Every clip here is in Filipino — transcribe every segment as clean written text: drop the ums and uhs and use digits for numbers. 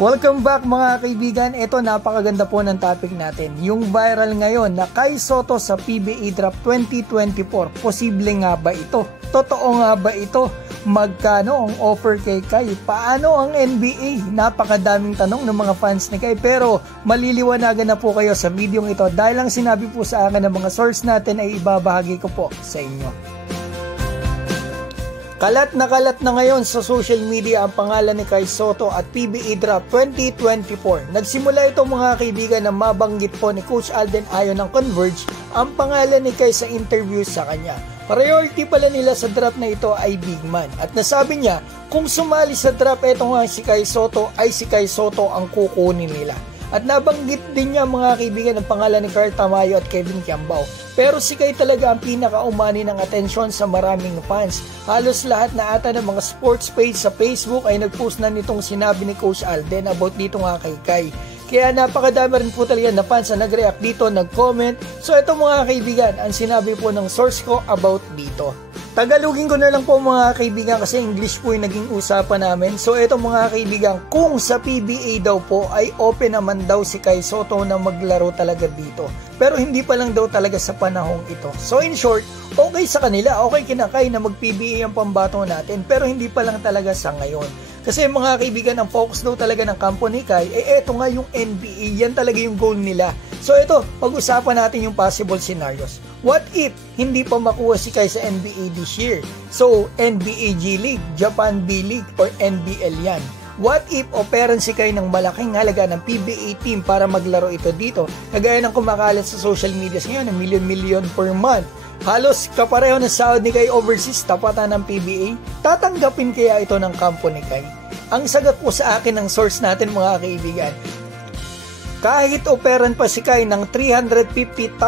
Welcome back mga kaibigan. Ito, napakaganda po ng topic natin. Yung viral ngayon na Kai Sotto sa PBA Draft 2024. Posible nga ba ito? Totoo nga ba ito? Magkano ang offer kay Kai? Paano ang NBA? Napakadaming tanong ng mga fans ni Kai. Pero maliliwanagan na po kayo sa video ito dahil ang sinabi po sa akin ng mga source natin ay ibabahagi ko po sa inyo. Kalat na ngayon sa social media ang pangalan ni Kai Sotto at PBA Draft 2024. Nagsimula ito mga kaibigan na mabanggit po ni Coach Alden ayon ng Converge ang pangalan ni Kai sa interview sa kanya. Priority pala nila sa draft na ito ay big man. At nasabi niya kung sumali sa draft ito nga si Kai Sotto ay si Kai Sotto ang kukunin nila. At nabanggit din niya mga kaibigan ang pangalan ni Carl Tamayo at Kevin Kiambao. Pero si Kai talaga ang pinakaumani ng atensyon sa maraming fans. Halos lahat na ata ng mga sports page sa Facebook ay nagpost na nitong sinabi ni Coach Alden about dito nga kay Kai. Kaya napakadami rin po talaga na fans na nag-react dito, nag-comment. So ito mga kaibigan, ang sinabi po ng source ko about dito. Tagalogin ko na lang po mga kaibigan kasi English po yung naging usapan namin. So ito mga kaibigan, kung sa PBA daw po ay open naman daw si Kai Sotto na maglaro talaga dito. Pero hindi pa lang daw talaga sa panahong ito. So in short, okay sa kanila, okay kina Kai na mag-PBA ang pambato natin. Pero hindi pa lang talaga sa ngayon. Kasi mga kaibigan, ang focus daw talaga ng kampo ni Kai, eto nga yung NBA, yan talaga yung goal nila. So ito, pag-usapan natin yung possible scenarios. What if hindi pa makuha si Kai sa NBA this year? So, NBA G League, Japan B League, or NBL yan. What if operan si Kai ng malaking halaga ng PBA team para maglaro ito dito? Kagaya ng kumakalat sa social media ngayon, ng milyon-milyon per month. Halos kapareho na sahod ni Kai overseas, tapatan ng PBA. Tatanggapin kaya ito ng kampo ni Kai? Ang sagot po sa akin ng source natin mga kaibigan, kahit operan pa si Kai ng $350,000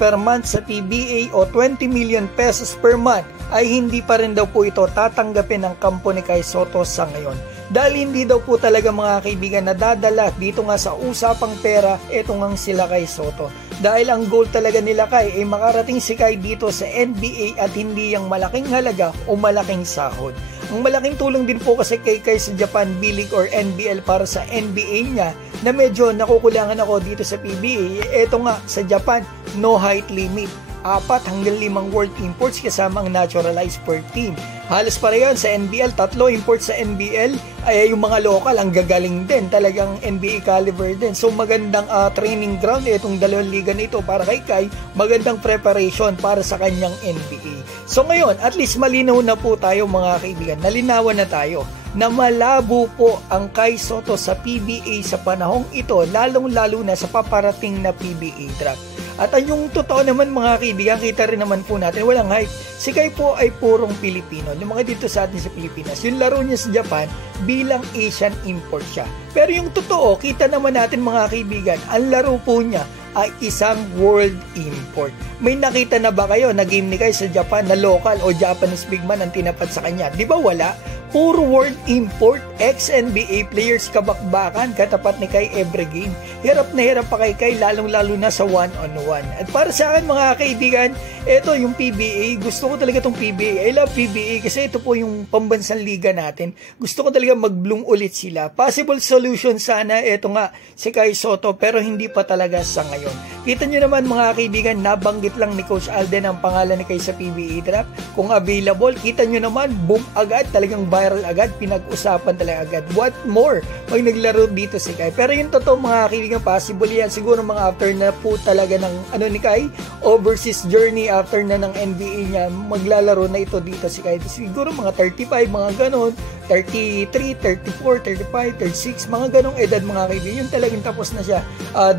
per month sa PBA o 20 million pesos per month, ay hindi pa rin daw po ito tatanggapin ng kampo ni Kai Sotto sa ngayon. Dahil hindi daw po talaga mga kaibigan nadadala dito nga sa usapang pera ito ngang sila Kai Sotto. Dahil ang goal talaga nila Kai ay makarating si Kai dito sa NBA at hindi yung malaking halaga o malaking sahod. Ang malaking tulong din po kasi kay Kai sa Japan B League or NBL para sa NBA niya na medyo nakukulangan ako dito sa PBA. Ito nga sa Japan, no height limit. 4 hanggang 5 world imports kasama ang naturalized per team. Halos parehan sa NBL, 3 imports sa NBL, ay yung mga local, ang gagaling din, talagang NBA caliber din. So magandang training ground itong dalawang liga nito para kay Kai, magandang preparation para sa kanyang NBA. So ngayon, at least malinaw na po tayo mga kaibigan, nalinawan na tayo na malabo po ang Kai Sotto sa PBA sa panahong ito, lalong-lalo na sa paparating na PBA draft. At yung totoo naman mga kaibigan, kita rin naman po natin, walang hype. Si Kai po ay purong Pilipino. Yung mga dito sa atin sa Pilipinas, yung laro niya sa Japan, bilang Asian import siya. Pero yung totoo, kita naman natin mga kaibigan, ang laro po niya ay isang world import. May nakita na ba kayo na game ni Kai sa Japan na local o Japanese big man ang tinapat sa kanya? Di ba wala? Puro world import, ex-NBA players kabakbakan katapat ni Kai every game. Hirap na hirap pa kay Kai lalong-lalo na sa one-on-one. At para sa akin mga kaibigan, ito yung PBA. Gusto ko talaga itong PBA. I love PBA kasi ito po yung pambansang liga natin. Gusto ko talaga mag-bloom ulit sila. Possible solution sana ito nga si Kai Sotto pero hindi pa talaga sa ngayon. Kita nyo naman mga kaibigan, nabanggit lang ni Coach Alden ang pangalan ni Kai sa PBA draft. Kung available, kita nyo naman, boom agad, talagang viral agad, pinag-usapan talaga agad. What more pag naglaro dito si Kai? Pero yung totoo mga kaibigan, possible yan. Siguro mga after na po talaga ng ni Kai, overseas journey after na ng NBA niya, maglalaro na ito dito si Kai. Siguro mga 35, mga ganon, 33, 34, 35, 36, mga ganong edad mga kaibigan. Yung talagang tapos na siya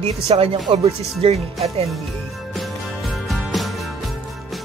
dito sa kanyang overseas journey at NBA.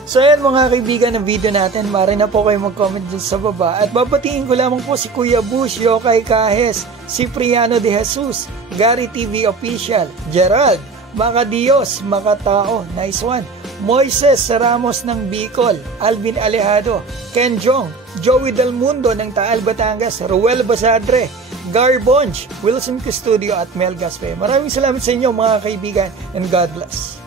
So ayan mga kaibigan ng video natin, maaari na po kayo mag-comment dyan sa baba at babatiin ko lamang po si Kuya Bush, Yokay Kahes, Cipriano de Jesus, Gary TV Official, Gerald, Macadios, Makatao, nice one, Moises Ramos ng Bicol, Alvin Alejado, Ken Jong, Joey Del Mundo ng Taal Batangas, Ruel Basadre, Garbonge, Wilson Custodio at Mel Gaspe. Maraming salamat sa inyo mga kaibigan and God bless.